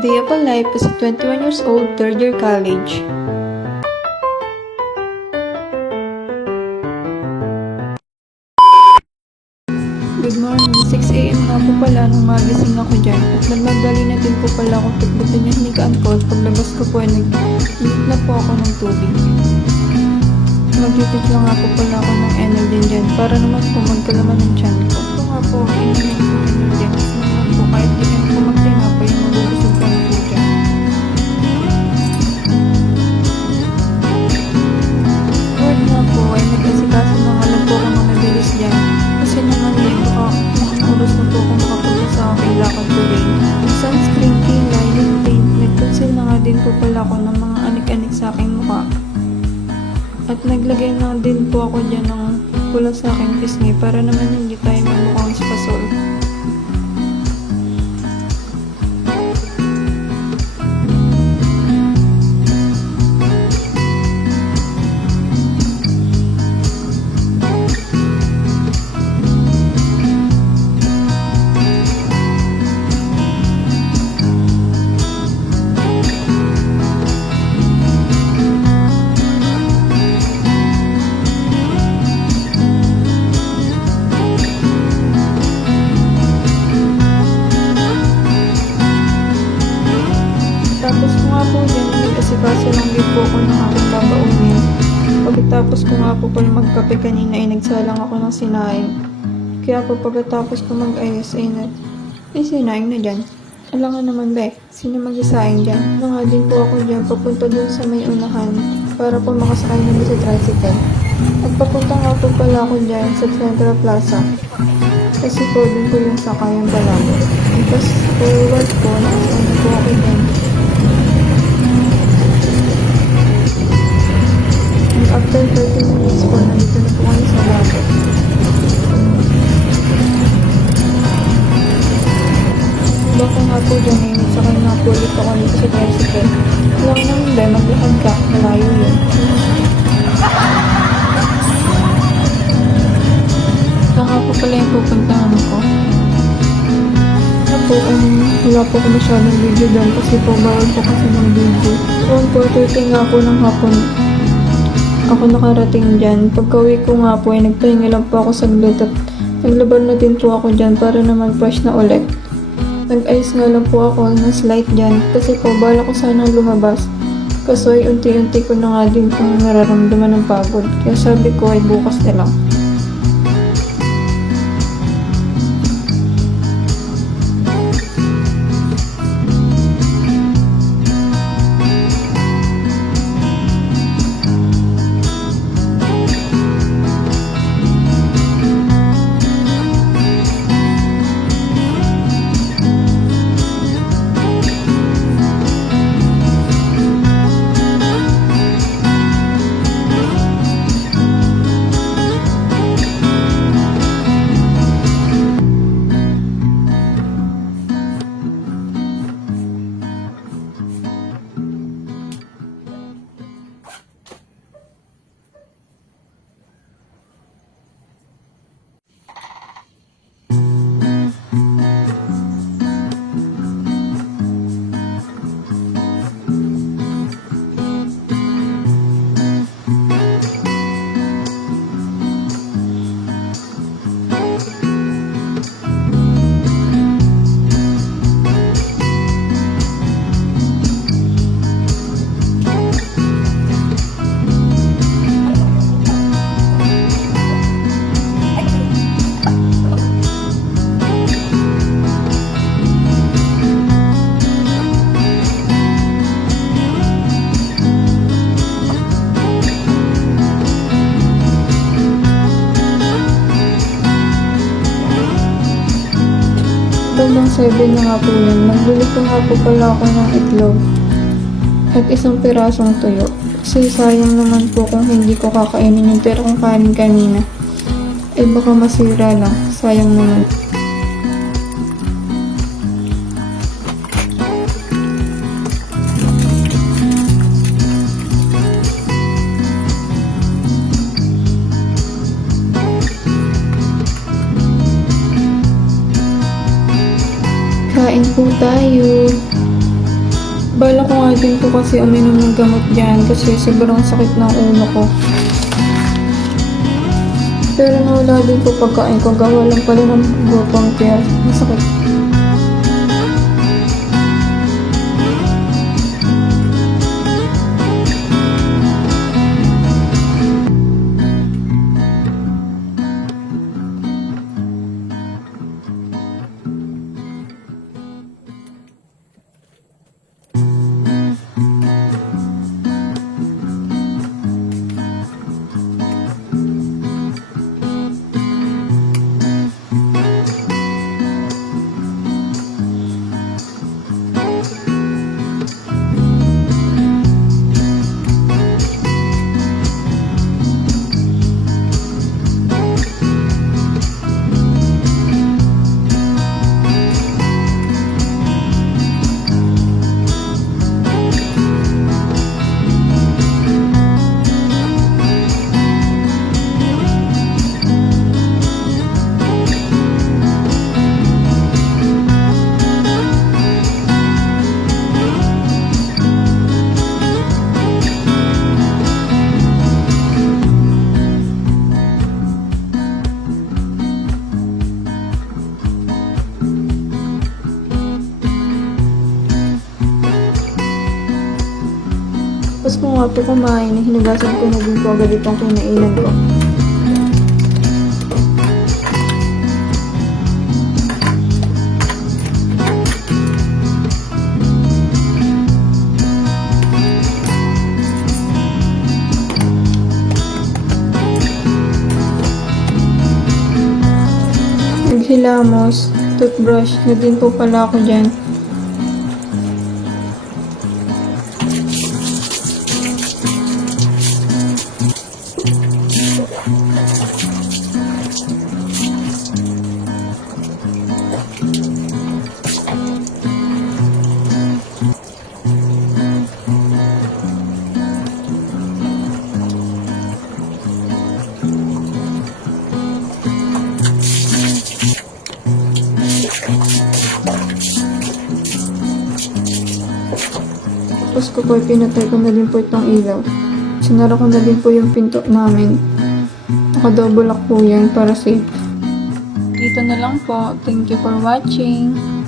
Day of a Life as a 21 years old, third year college. Good morning, 6 a.m. nga po pala nung magising ako dyan at nagmadali na din po pala ako tutbutin yung hinigaan ko at paglabas ko po ay nag-init na po ako ng tubig. Magtitip lang nga po pala ako ng energy dyan para naman po magkalaman ng tiyan ko. Ito nga po, inumin ko energy dyan kasi naman po kahit di yan po magtinapay yung magubusog ka na po dyan. Lord nga po ay nag-asikaso na nga lang po ako ng mabilis dyan kasi naman din baka oras na po ako makapunta sa aking lakad today. Yung sunscreen, kilay, lip paint, nag-conceal na nga din po pala ako ng mga anik-anik sa aking mukha. At naglagay na din po ako dyan ng pula sa aking pisngi para naman hindi tayo mamukhang spasol. Tapos ko nga po dyan, nag-asikaso lang din po ako ng aking babaunin. Pagkatapos ko nga po pala magkape kanina ay nagsalang ako ng sinaing. Kaya po pagkatapos ko mag-ayos ay sinaing na dyan. Alangan naman be, sino mag-isaing dyan? Nga din po ako dyan papunta dun sa may unahan para po makasakay namin sa tricycle. At papunta nga po pala ako dyan sa Central Plaza. Kasi po dun po yung sakayan pala ko. Tapos forward po, nakasakay na po ako dyan. After 30 minutes po, nandito na po kami sa lagot. Baka nga po dyan eh, nagsakay nga po ulit ako dito sa tricycle. Alam mo naman ba, maglakad ka, malayo yun. Saka po pala yung pupuntahan ko. Wala po ko masyadong video doon kasi po bawal po kasi ng video. Around 4:30 nga po ng hapon ako nakarating dyan. Pagka-uwi ko nga po ay nagpahinga lang po ako saglit at naglaban na din po ako dyan para naman fresh na ulit. Nag-ice nga lang po ako ng slight dyan kasi po bala ko sanang lumabas. Kaso ay unti-unti ko na nga din pong nararamdaman ng pagod. Kaya sabi ko ay bukas na lang. Bandang 7 na nga po yun. Nagluluto nga po pala ako ng itlog at isang pirasong tuyo. Kasi sayang naman po kung hindi ko kakainin yung pero kung kanin kanina. Eh baka masira lang. Sayang naman. Kain po tayo. din po kasi uminom ng gamot dyan kasi sobrang sakit ng ulo ko. Pero nawala din po pagkain ko, gawa lang pala ng gutom kaya masakit. Tapos kung nga po kumain, hinugasan ko na din po agad itong kinainan ko. Naghilamos, toothbrush na din po pala ako dyan. Tapos ko po, pinatay ko na din po itong ilaw. Sinara ko na din po yung pinto namin. Naka-double lock po yan para safe. Dito na lang po. Thank you for watching.